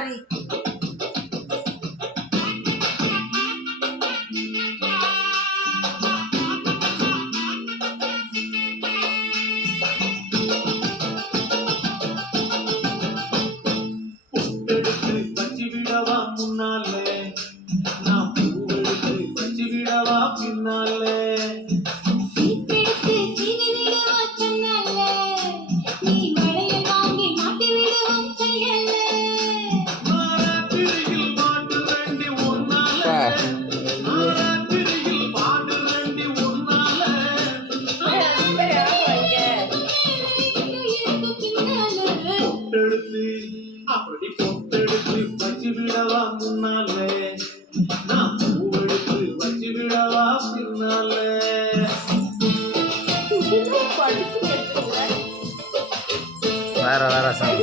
பாடுறி. வச்சு விடவா முன்னாலே நான் பூவெடுத்து வச்சு விடவா பின்னாலே அப்படி பொட்டெடுத்து வச்சு விடவா முன்னாலே நான் பூவெடுத்து வச்சு விடவா பின்னாலே வேற வேற சாங்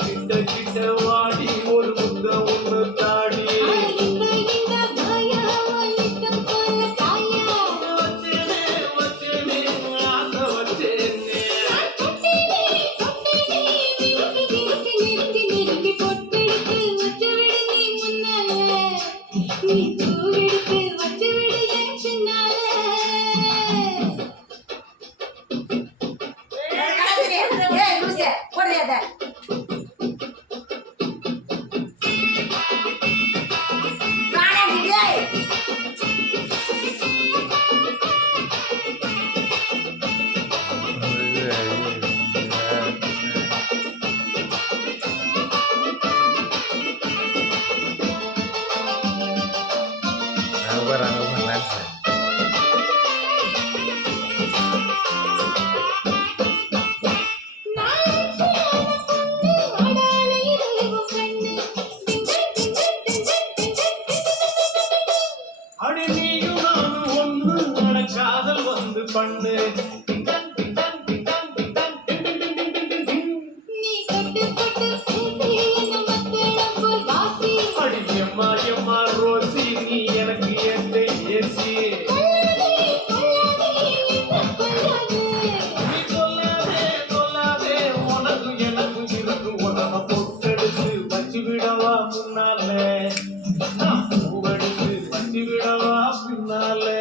கிட்ட கிட்ட வாடி ஒரு முந்த ஒன்று தாடி வச்சேனே ஆசை வச்சேனே அடி நீயும் நானும் ஒன்று காதல் வந்து பண்ணு அடி எம்மா எம்மா ரோசி நீ எனக்கு எந்த ஏசி நீ சொல்லாதே சொல்லாதே உனக்கு எனக்கு இருக்கு உடம்ப பொட்டெடுத்து வச்சு விடவா முன்னாலே நான் பூவெடுத்து வச்சு விடவா பின்னாலே